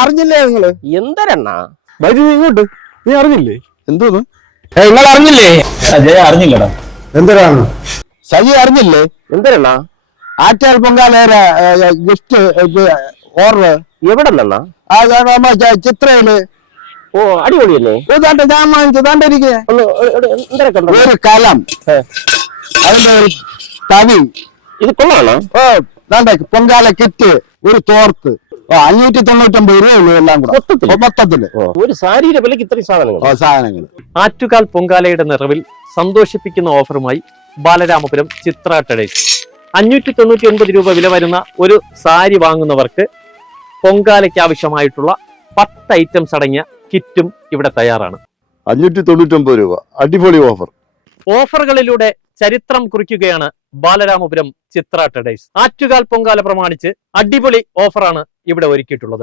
അറിഞ്ഞില്ലേ നിങ്ങള്? എന്തരണ്ണ വൈദ്യുതി ഇങ്ങോട്ട് നീ അറിഞ്ഞില്ലേ? എന്തോന്ന് നിങ്ങൾ അറിഞ്ഞില്ലേ? അജയ് അറിഞ്ഞില്ലടാ. എന്തരാണ് സജി അറിഞ്ഞില്ലേ? എന്തരണ്ണ ആറ്റാൽ പൊങ്കാലേര ഗിഫ്റ്റ് ഓർഡർ എവിടെ നിന്നാ? ചിത്രയില്. ഓ അടിപൊളിയല്ലേ? ഞാൻ വാങ്ങിച്ചതാണ്ടിരിക്കുക. എന്തരൊക്കെ ഉണ്ടോ? ഒരു കലം, അതിന്റെ ഒരു തവി. ഇത് കൊള്ളാണോ? ഓ ദാണ്ടെ പൊങ്കാല കിറ്റ്, ഒരു തോർത്ത്. 599 രൂപയുള്ളൂ എല്ലാം കൂടെ മൊത്തത്തില്. ഒരു സാരിയുടെ വിലക്ക് ഇത്രയും സാധനങ്ങൾ. സാധനങ്ങൾ. ആറ്റുകാൽ പൊങ്കാലയുടെ നിറവിൽ സന്തോഷിപ്പിക്കുന്ന ഓഫറുമായി ബാലരാമപുരം ചിത്ര ട്രേഡേഴ്സ്. 599 രൂപ വില വരുന്ന ഒരു സാരി വാങ്ങുന്നവർക്ക് പൊങ്കാലയ്ക്ക് ആവശ്യമായിട്ടുള്ള 10 ഐറ്റംസ് അടങ്ങിയ കിറ്റും ഇവിടെ തയ്യാറാണ്. 599 രൂപ, അടിപൊളി ഓഫർ. ഓഫറുകളിലൂടെ ചരിത്രം കുറിക്കുകയാണ് ബാലരാമപുരം ചിത്ര ട്രേഡേഴ്സ്. ആറ്റുകാൽ പൊങ്കാല പ്രമാണിച്ച് അടിപൊളി ഓഫറാണ് ഇവിടെ ഒരുക്കിയിട്ടുള്ളത്.